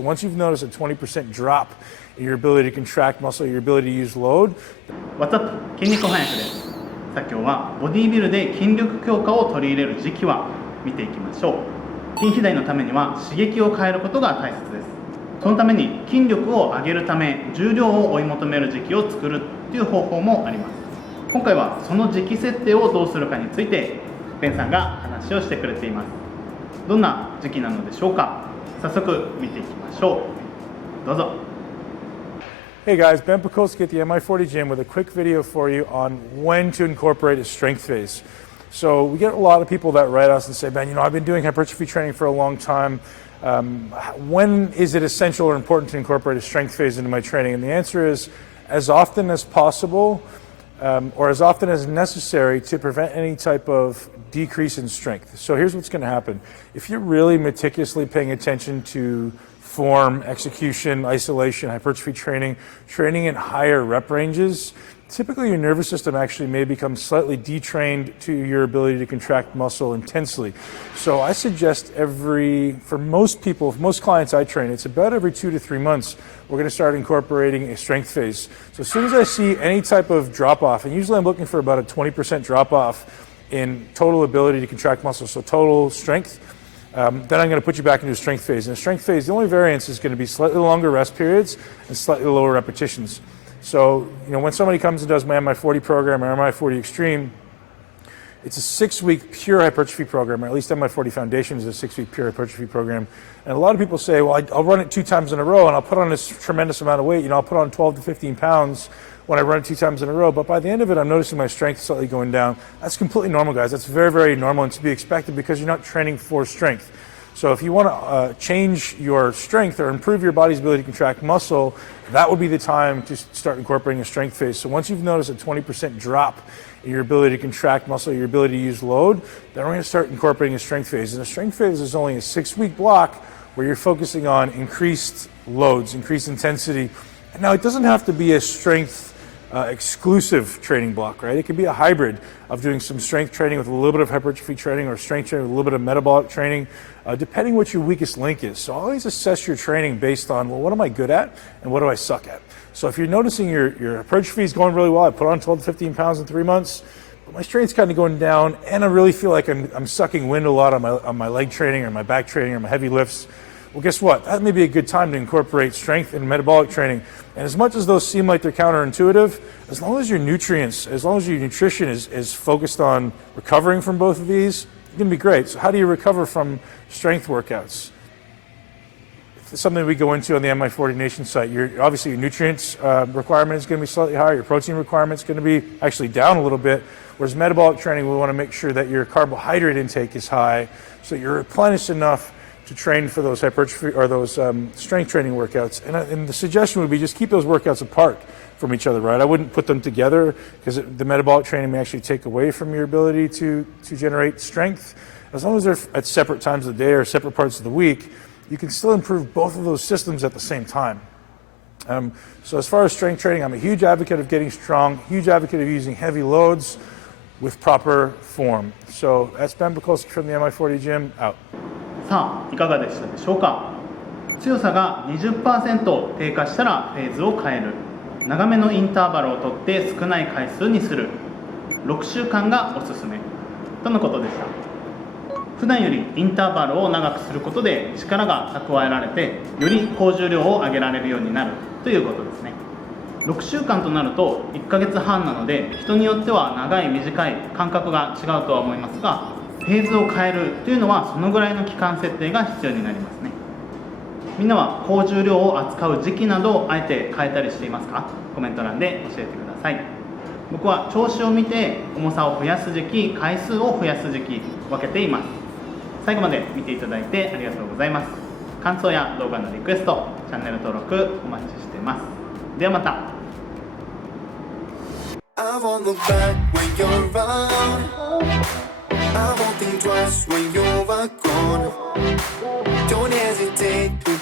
Once you've noticed a 20% drop in your ability to contract muscle, your ability to use load. What's up? 筋肉翻訳です。さあ今日はボディビルで筋力強化を取り入れる時期は見ていきましょう。筋肥大のためには刺激を変えることが大切です。そのために筋力を上げるため重量を追い求める時期を作るという方法もあります。今回はその時期設定をどうするかについてベンさんが話をしてくれています。どんな時期なのでしょうか。早速見ていきましょう。どうぞ。Hey guys, Ben Pekulski at the MI40 Gym with a quick video for you on when to incorporate a strength phase. So we get a lot of people that write us and say, Ben, I've been doing hypertrophy training for a long time. When is it essential or important to incorporate a strength phase into my training? And the answer is as often as possible, or as often as necessary to prevent any type of decrease in strength. So here's what's going to happen. If you're really meticulously paying attention to form, execution, isolation, hypertrophy training, training in higher rep ranges, typically your nervous system actually may become slightly detrained to your ability to contract muscle intensely. So I suggest for most people, most clients I train, it's about every 2 to 3 months, we're going to start incorporating a strength phase. So as soon as I see any type of drop off, and usually I'm looking for about a 20% drop off in total ability to contract muscle, so total strength, then I'm going to put you back into a strength phase. In a strength phase, the only variance is going to be slightly longer rest periods and slightly lower repetitions. So, when somebody comes and does my MI40 program or MI40 Extreme, it's a 6-week pure hypertrophy program, or at least MI40 Foundation is a 6-week pure hypertrophy program. And a lot of people say, well, I'll run it 2 times in a row and I'll put on this tremendous amount of weight. I'll put on 12 to 15 pounds when I run it 2 times in a row. But by the end of it, I'm noticing my strength slightly going down. That's completely normal, guys. That's very, very normal and to be expected because you're not training for strength. So if you want to change your strength or improve your body's ability to contract muscle, that would be the time to start incorporating a strength phase. So once you've noticed a 20% drop in your ability to contract muscle, your ability to use load, then we're going to start incorporating a strength phase. And a strength phase is only a 6-week block where you're focusing on increased loads, increased intensity. And now it doesn't have to be a strength exclusive training block, right? It could be a hybrid of doing some strength training with a little bit of hypertrophy training or strength training with a little bit of metabolic training, depending what your weakest link is. So always assess your training based on, well, what am I good at and what do I suck at? So if you're noticing your hypertrophy is going really well, I put on 12 to 15 pounds in 3 months, but my strength's kind of going down and I really feel like I'm sucking wind a lot on my leg training or my back training or my heavy lifts. Well, guess what? That may be a good time to incorporate strength and metabolic training. And as much as those seem like they're counterintuitive, as long as your nutrients, as long as your nutrition is focused on recovering from both of these, you're going to be great. So how do you recover from strength workouts? It's something we go into on the MI40 Nation site. Obviously, your nutrients requirement is going to be slightly higher. Your protein requirement is going to be actually down a little bit. Whereas metabolic training, we want to make sure that your carbohydrate intake is high so that you're replenished enough to train for those hypertrophy or those strength training workouts. And the suggestion would be just keep those workouts apart from each other, right? I wouldn't put them together because the metabolic training may actually take away from your ability to generate strength. As long as they're at separate times of the day or separate parts of the week, you can still improve both of those systems at the same time. So as far as strength training, I'm a huge advocate of getting strong, huge advocate of using heavy loads with proper form. So that's Ben Pekulski from the MI40 Gym, out. さあいかがでしたでしょうか。強さが 20% 低下したらフェーズを変える、長めのインターバルをとって少ない回数にする、6週間がおすすめとのことでした。普段よりインターバルを長くすることで力が蓄えられてより高重量を上げられるようになるということですね。6週間となると1ヶ月半なので人によっては長い短い感覚が違うとは思いますが、フェーズを変えるというのはそのぐらいの期間設定が必要になりますね。みんなは高重量を扱う時期などをあえて変えたりしていますか？コメント欄で教えてください。僕は調子を見て重さを増やす時期、回数を増やす時期分けています。最後まで見ていただいてありがとうございます。感想や動画のリクエスト、チャンネル登録お待ちしています。ではまた。I won't look back when you're around. I won't think twice when you're gone. Don't hesitate to